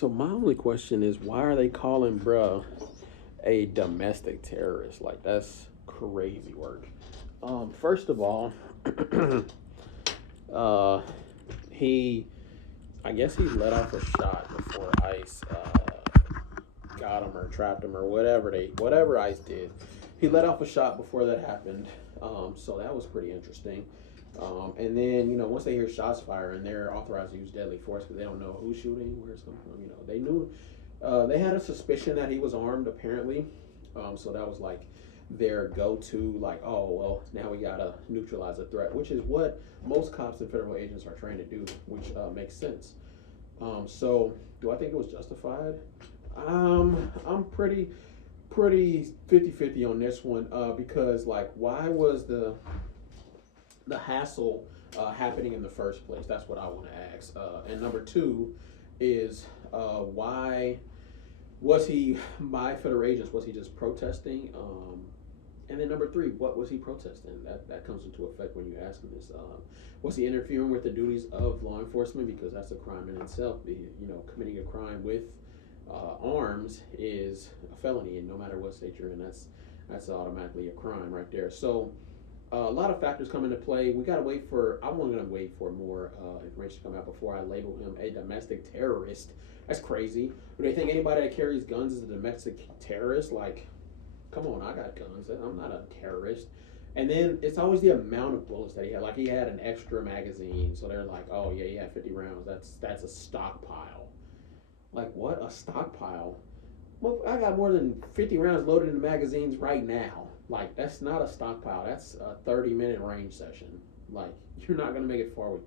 So my only question is, why are they calling bruh a domestic terrorist? Like that's crazy work. First of all, uh, he, I guess he let off a shot before ICE got him or trapped him or whatever ICE did. He let off a shot before that happened. So that was pretty interesting. And then once they hear shots firing, they're authorized to use deadly force because they don't know who's shooting, where it's coming from. They knew they had a suspicion that he was armed apparently. So that was like their go-to, like, oh well, now we gotta neutralize a threat, which is what most cops and federal agents are trained to do, which makes sense. So do I think it was justified? I'm pretty 50-50 on this one, because like why was the hassle happening in the first place? That's what I want to ask. And number two is why was he by federal agents? Was he just protesting? And then number three, what was he protesting? That comes into effect when you ask him this. Was he interfering with the duties of law enforcement? Because that's a crime in itself. Committing a crime with arms is a felony, and no matter what state you're in, that's automatically a crime right there. So a lot of factors come into play. We gotta wait for. I'm gonna wait for more information to come out before I label him a domestic terrorist. That's crazy. Do they think anybody that carries guns is a domestic terrorist? Like, come on, I got guns. I'm not a terrorist. And then it's always the amount of bullets that he had. Like he had an extra magazine, so they're like, oh yeah, he had 50 rounds. That's a stockpile. Like what? A stockpile? Well, I got more than 50 rounds loaded in the magazines right now. Like that's not a stockpile. That's a 30-minute range session. Like you're not gonna make it far with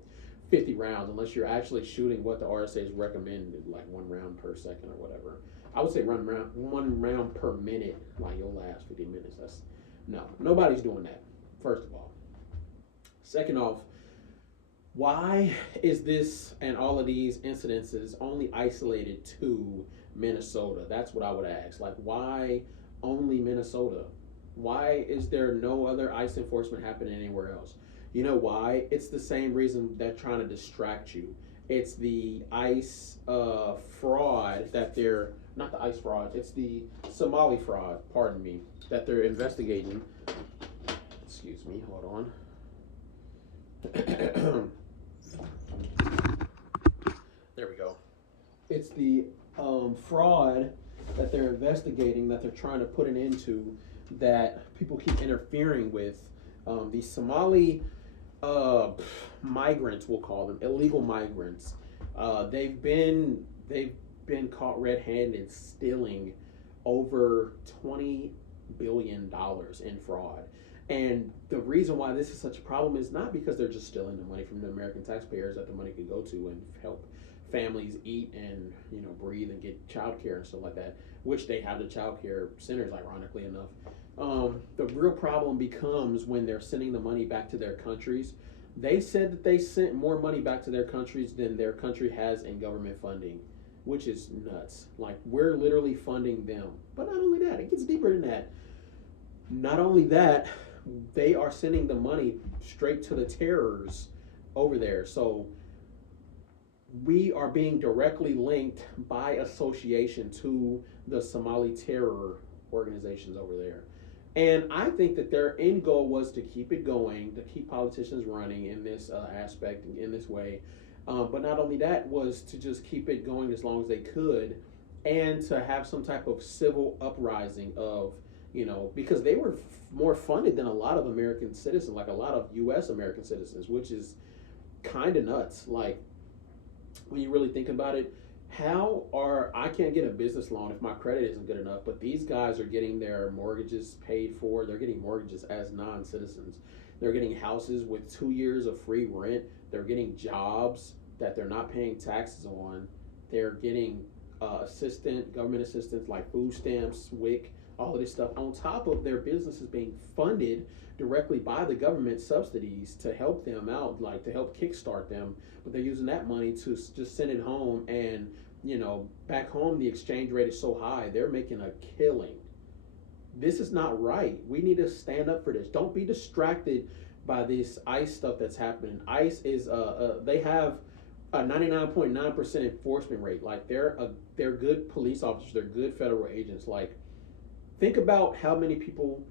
50 rounds unless you're actually shooting what the RSA is recommended, like 1 round per second or whatever. I would say run round 1 round per minute. Like you'll last 50 minutes. That's no, nobody's doing that. First of all. Second off, why is this and all of these incidences only isolated to Minnesota? That's what I would ask. Like, why only Minnesota? Why is there no other ICE enforcement happening anywhere else? You know why? It's the same reason they're trying to distract you. It's the ICE fraud that they're not the ICE fraud. It's the Somali fraud. Pardon me, that they're investigating. Excuse me. Hold on. There we go. It's the fraud that they're investigating, that they're trying to put an end to, that people keep interfering with. The Somali migrants, we'll call them illegal migrants. They've been caught red-handed stealing over $20 billion in fraud. And the reason why this is such a problem is not because they're just stealing the money from the American taxpayers that the money could go to and help families eat and breathe and get child care and stuff like that, which they have the child care centers, ironically enough. The real problem becomes when they're sending the money back to their countries. They said that they sent more money back to their countries than their country has in government funding, which is nuts. Like we're literally funding them. But not only that, it gets deeper than that. Not only that, they are sending the money straight to the terrors over there. So we are being directly linked by association to the Somali terror organizations over there. And I think that their end goal was to keep it going, to keep politicians running in this aspect, in this way. But not only that, was to just keep it going as long as they could, and to have some type of civil uprising of, because they were more funded than a lot of American citizens, like a lot of U.S. American citizens, which is kind of nuts. Like, when you really think about it, I can't get a business loan if my credit isn't good enough, but these guys are getting their mortgages paid for. They're getting mortgages as non-citizens. They're getting houses with 2 years of free rent. They're getting jobs that they're not paying taxes on. They're getting government assistance like food stamps, WIC, all of this stuff on top of their businesses being funded directly by the government, subsidies to help them out, like to help kickstart them. But they're using that money to just send it home, and back home the exchange rate is so high, they're making a killing. This is not right. We need to stand up for this. Don't be distracted by this ICE stuff that's happening. ICE is they have a 99.9% enforcement rate. Like they're good police officers. They're good federal agents. Like think about how many people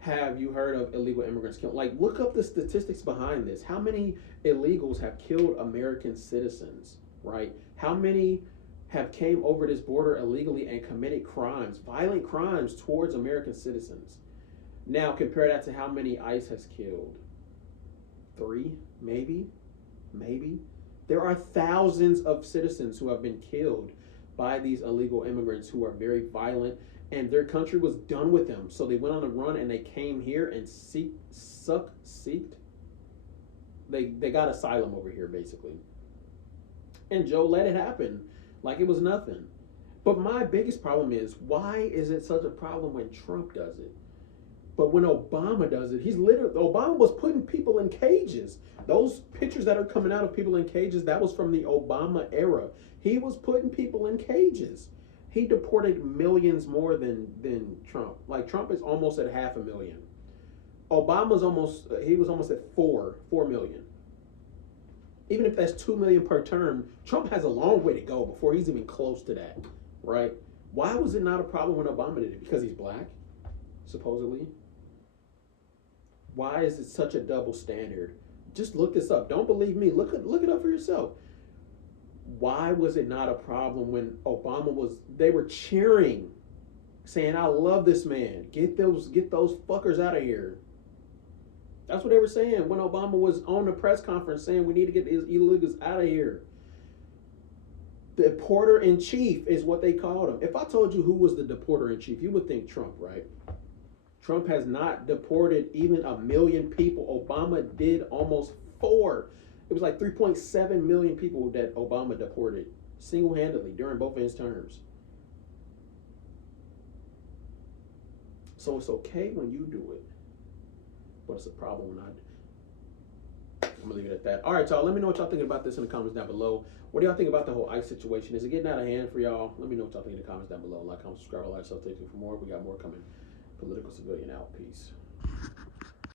have you heard of illegal immigrants killed? Like look up the statistics behind this. How many illegals have killed American citizens? Right? How many have came over this border illegally and committed crimes, violent crimes towards American citizens? Now compare that to how many ICE has killed. 3, maybe, maybe. There are thousands of citizens who have been killed by these illegal immigrants who are very violent, and their country was done with them. So they went on the run and they came here and seeked. They got asylum over here basically. And Joe let it happen like it was nothing. But my biggest problem is why is it such a problem when Trump does it? But when Obama does it, Obama was putting people in cages. Those pictures that are coming out of people in cages, that was from the Obama era. He was putting people in cages. He deported millions more than Trump. Like Trump is almost at 500,000. Obama's he was almost at 4 million. Even if that's 2 million per term, Trump has a long way to go before he's even close to that, right? Why was it not a problem when Obama did it? Because he's black, supposedly. Why is it such a double standard? Just look this up. Don't believe me. Look it up for yourself. Why was it not a problem when they were cheering, saying, I love this man. Get those fuckers out of here. That's what they were saying when Obama was on the press conference saying we need to get these illegals out of here. The deporter-in-chief is what they called him. If I told you who was the deporter-in-chief, you would think Trump, right? Trump has not deported even 1 million people. Obama did almost 4. It was like 3.7 million people that Obama deported single-handedly during both of his terms. So it's okay when you do it, but it's a problem when I do. I'm gonna leave it at that. All right, y'all. Let me know what y'all think about this in the comments down below. What do y'all think about the whole ICE situation? Is it getting out of hand for y'all? Let me know what y'all think in the comments down below. Like, comment, subscribe, like, stay tuned for more. We got more coming. Political Civilian out. Peace.